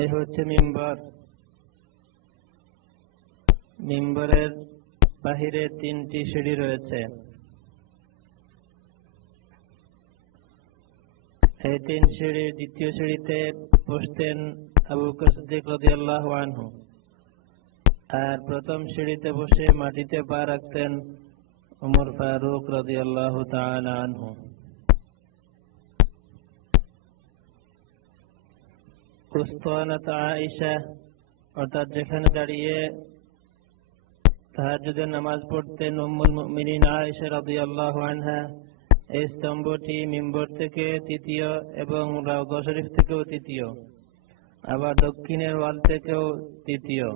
এই হচ্ছে মিম্বর। মিম্বরের বাহিরে 3টি সিঁড়ি রয়েছে। এই 3 সিঁড়ির দ্বিতীয় সিঁড়িতে বসতেন আবু বকর সিদ্দিক রাদিয়াল্লাহু আনহু, আর প্রথম সিঁড়িতে বসে মাটিতে পা রাখতেন ওমর ফারুক রাদিয়াল্লাহু তাআলা আনহু। উসতানাত আয়েশা, অর্থাৎ যেখানে দাঁড়িয়ে তাহাজ্জুদের নামাজ পড়তেন উম্মুল মুমিনিন আয়েশা রাদিয়াল্লাহু আনহা, এই স্তম্ভটি মিম্বর থেকে 3য় এবং রাউদা শরীফ থেকেও 3য়, আবার দক্ষিণের ওয়াল থেকেও 3য়।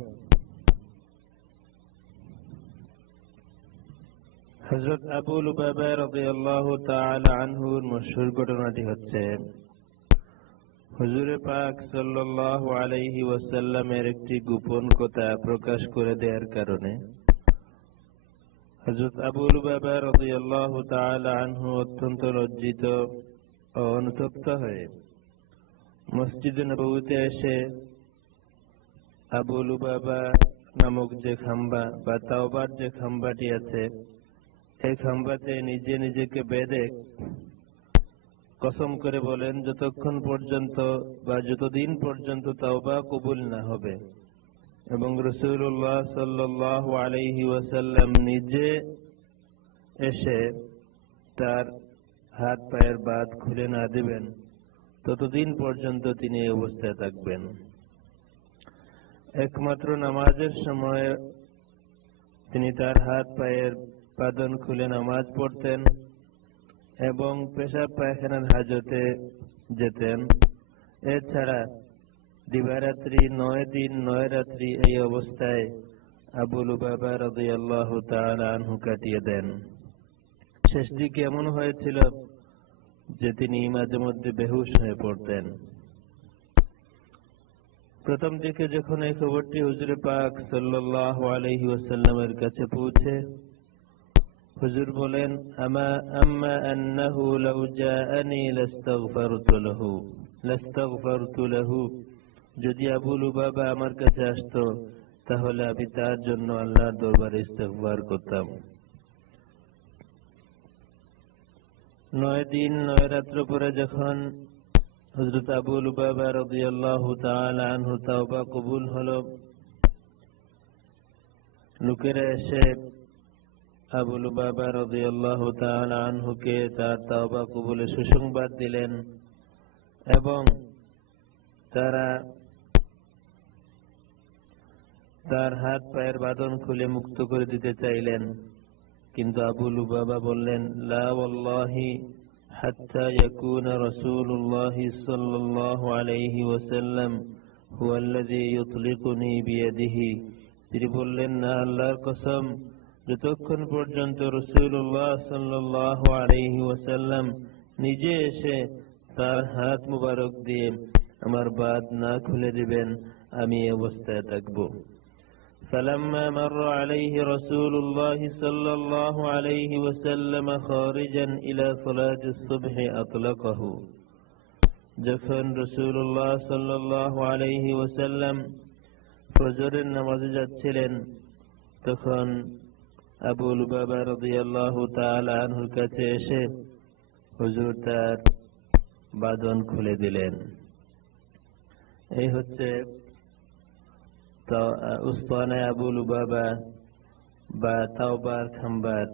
হযরত আবু লুবাবা রাদিয়াল্লাহু তাআলা আনহুর মশহুর ঘটনাটি হচ্ছে, হুজুর পাক সাল্লাল্লাহু আলাইহি ওয়াসাল্লামের একটি গোপন কথা প্রকাশ করে দেওয়ার কারণে হযরত আবু লুবাবা রাদিয়াল্লাহু তাআলা আনহু অত্যন্ত লজ্জিত ও অনুতপ্ত হয়ে মসজিদে নববীতে এসে আবু লুবাবা নামক যে খাম্বা বা তাওবার যে খাম্বাটি আছে, এই খাম্বাতে নিজে নিজেকে বেঁধে কসম করে বলেন, যতক্ষণ পর্যন্ত বা যতদিন পর্যন্ত তাওবা কবুল না হবে এবং রাসূলুল্লাহ সাল্লাল্লাহু আলাইহি ওয়াসাল্লাম নিজে এসে তার হাত পায়ের বাঁধ খুলে না দিবেন, ততদিন পর্যন্ত তিনি এই অবস্থায় থাকবেন। একমাত্র নামাজের সময় তিনি তার হাত পায়ের বাঁধন খুলে নামাজ পড়তেন এবং পেশাব পায়খানার হাজতে যেতেন। এছাড়া দিবারাত্রি 9 দিন 9 রাত্রি এই অবস্থায় আবু লুবাবা রাদিয়াল্লাহু তাআলা আনহু কাটিয়ে দেন। শেষ দিকে এমন হয়েছিল যে তিনি মাঝে মধ্যে বেহুশ হয়ে পড়তেন। প্রথম দিকে যখন এই খবরটি হুজুর পাক সাল্লাল্লাহু আলাইহি ওয়াসাল্লামের কাছে পৌঁছে, হুজুর বলেন, আম্মা আন্নাহু লাউ জাআনি লাস্তাগফারতু লাহু, যদি আবু লুবাবা আমার কাছে আসতো তাহলে আমি তার জন্য আল্লাহর দরবারে ইস্তিগফার করতাম। 9 দিন 9 রাত্র পরে যখন হযরত আবু লুবাবা রাদিয়াল্লাহু তাআলা আনহু তাওবা কবুল হলো, লোকেরা এসে আবু লুবাবা রাদিয়াল্লাহু তাআলা আনহুকে তার তাওবা কবুলের সুসংবাদ দিলেন এবং তারা তার হাত পায়ের বাঁধন খুলে মুক্ত করে দিতে চাইলেন, কিন্তু আবু লুবাবা বললেন, লা ওয়াল্লাহি হাত্তা ইয়াকুনা রাসূলুল্লাহি সাল্লাল্লাহু আলাইহি ওয়াসাল্লাম হুয়াল্লাযী ইউতলিকুনি বিয়াদিহি। তিনি বললেন, না, আল্লাহর কসম, যতক্ষণ পর্যন্ত রাসূলুল্লাহ সাল্লাল্লাহু আলাইহি ওয়াসাল্লাম নিজে এসে তার হাত মুবারক দিয়ে আমার বাঁধ না খুলে দিবেন, আমি এই অবস্থায় থাকব। فلما مر عليه رسول الله صلى الله عليه وسلم خارجا إلى صلاة الصبح أطلقه। যখন রাসূলুল্লাহ সাল্লাল্লাহু আলাইহি ওয়াসাল্লাম ফজরের নামাজে যাচ্ছিলেন, তখন আবু লুবাবা রাদিয়াল্লাহু তাআলা আনহুর কাছে এসে হুজুর তার বাঁধন খুলে দিলেন। এই হচ্ছে উসতানা আবু লুবাবা বা তাওবার খাম্বার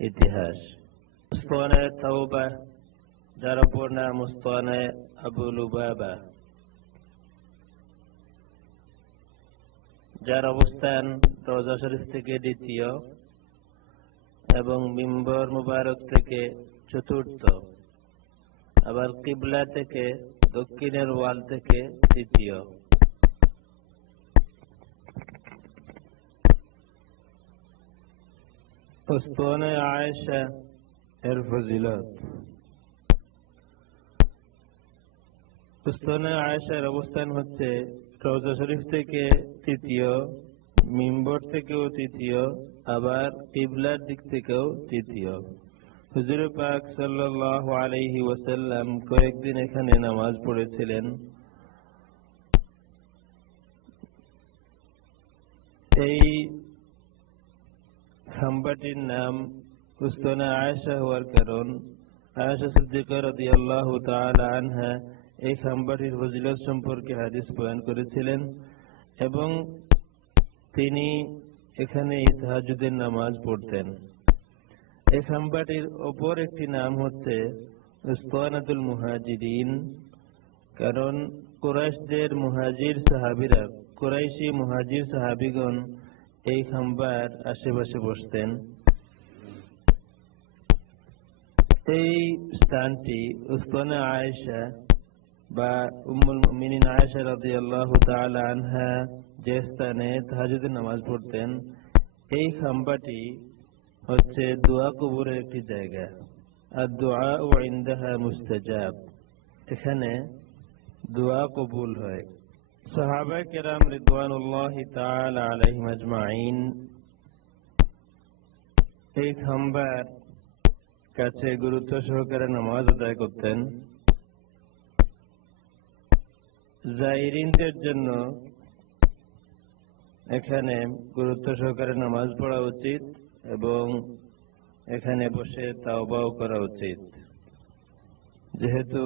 ইতিহাস। উসতানা তাওবা, যার অপর নাম উসতানা আবু লুবাবা, যার অবস্থান রওজা শরীফ থেকে 2য় এবং মিম্বর মুবারক থেকে 4র্থ, আবার কিবলা থেকে দক্ষিণের ওয়াল থেকে 3য়। উসতানা আয়েশা এর ফজিলত। উসতানা আয়েশার অবস্থান হচ্ছে রওজা শরীফ থেকে 3য়, মিম্বর থেকেও 3য়, আবার কিবলার দিক থেকেও 3য়। হুজুর পাক সাল্লাল্লাহু আলাইহি ওয়াসাল্লাম কয়েকদিন এখানে নামাজ পড়েছিলেন। এই খাম্বাটির নাম উস্তানা আয়েশা হওয়ার কারণ আয়েশা সিদ্দিকা রাদিয়াল্লাহু তাআলা আনহা এই খাম্বাটির ফজিলত সম্পর্কে হাদিস বয়ান করেছিলেন এবং তিনি এখানে তাহাজ্জুদের নামাজ পড়তেন। এই খাম্বাটির অপর একটি নাম হচ্ছে উস্তানাতুল মুহাজিরিন, কারণ কুরাইশদের মুহাজির সাহাবীরা, কুরাইশি মুহাজির সাহাবীগণ এই খাম্বার আশেপাশে বসতেন। এই স্থানটি উস্তানা আয়েশা বা উম্মুল মুমিনিন আয়েশা রাদিয়াল্লাহু তাআলা আনহা যে স্থানে তাহাজ্জুদের নামাজ পড়তেন, এই খাম্বাটি হচ্ছে দোয়া কবুলের একটি জায়গা। আর দোয়া ইনদাহা মুস্তাজাব, এখানে দোয়া কবুল হয়। সাহাবায়ে কেরাম রিদওয়ানুল্লাহি তাআলা আলাইহিম আজমাইন এই খাম্বার কাছে গুরুত্ব সহকারে নামাজ আদায় করতেন। জাইরিনদের জন্য এখানে গুরুত্ব সহকারে নামাজ পড়া উচিত এবং এখানে বসে তাওবাও করা উচিত, যেহেতু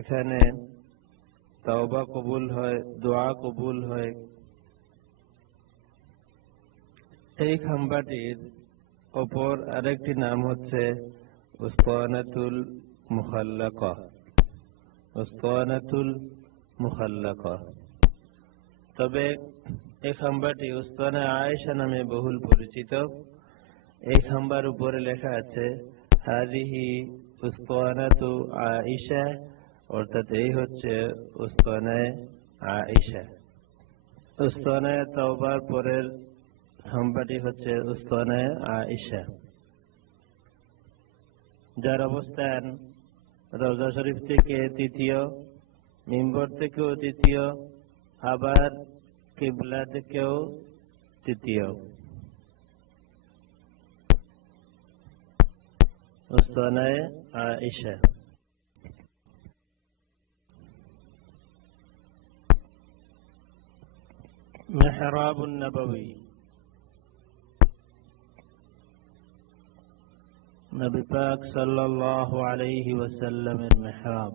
এখানে তাওবা কবুল হয়, দোয়া কবুল হয়। এই খাম্বাটির অপর আরেকটি নাম হচ্ছে উস্তানাতুল মুখাল্লাকা। উস্তানাতুল মুখাল্লাকা, তবে এই খাম্বাটি উস্তানা আয়েশা নামে বহুল পরিচিত। এই খাম্বার উপরে লেখা আছে হাযিহি উস্তানাতু আয়েশা, অর্থাৎ এই হচ্ছে উস্তানায়ে আয়েশা। উস্তানায়ে তাওবার পরের খাম্বাটি হচ্ছে উস্তানায়ে আয়েশা, যার অবস্থান রওজা শরীফ থেকে তৃতীয়, মিম্বর থেকেও তৃতীয়, আবার কিবলা থেকেও তৃতীয়। উস্তানায়ে আয়েশা। মেহরাবুন নববী, নবী পাক সাল্লাল্লাহু আলাইহি ওয়াসাল্লামের মেহরাব।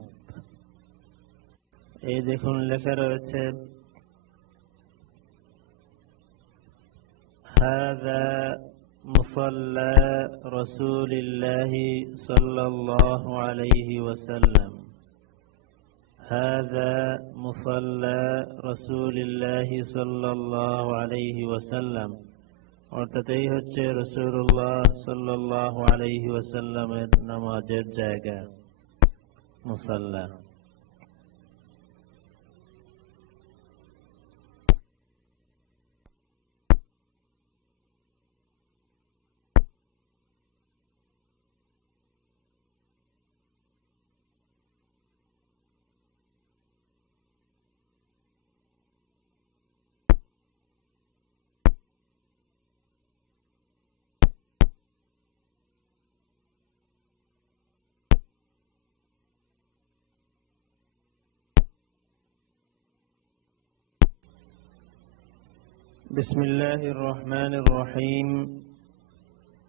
এই দেখুন লেখা রয়েছে হাযা মুসাল্লা রাসূলিল্লাহি সাল্লাল্লাহু আলাইহি ওয়াসাল্লাম। হাযা মুসাল্লা রাসূলিল্লাহি সাল্লাল্লাহু আলাইহি ওয়াসাল্লাম, অর্থাৎ এই হচ্ছে রাসূলুল্লাহ সাল্লাল্লাহু আলাইহি ওয়াসাল্লামের নামাজের জায়গা, মুসাল্লা। بسم الله الرحمن الرحيم.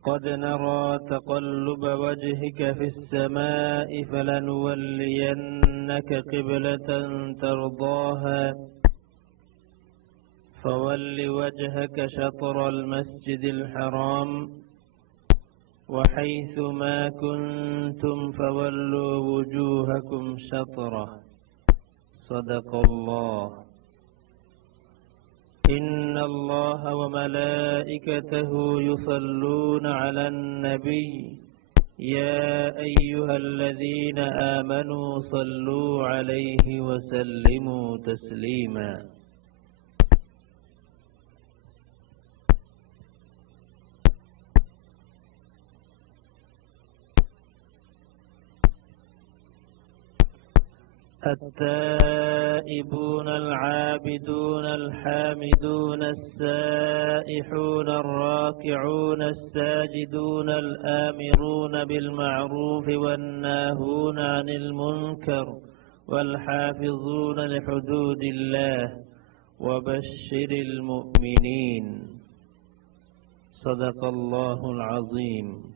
قد نرى تقلب وجهك في السماء فلنولينك قبلة ترضاها فول وجهك شطر المسجد الحرام وحيث ما كنتم فولوا وجوهكم شطره صدق الله. إن الله وملائكته يصلون على النبي يا أيها الذين آمنوا صلوا عليه وسلموا تسليما. التائبون العابدون الحامدون السائحون الراكعون الساجدون الآمرون بالمعروف والناهون عن المنكر والحافظون لحدود الله وبشر المؤمنين صدق الله العظيم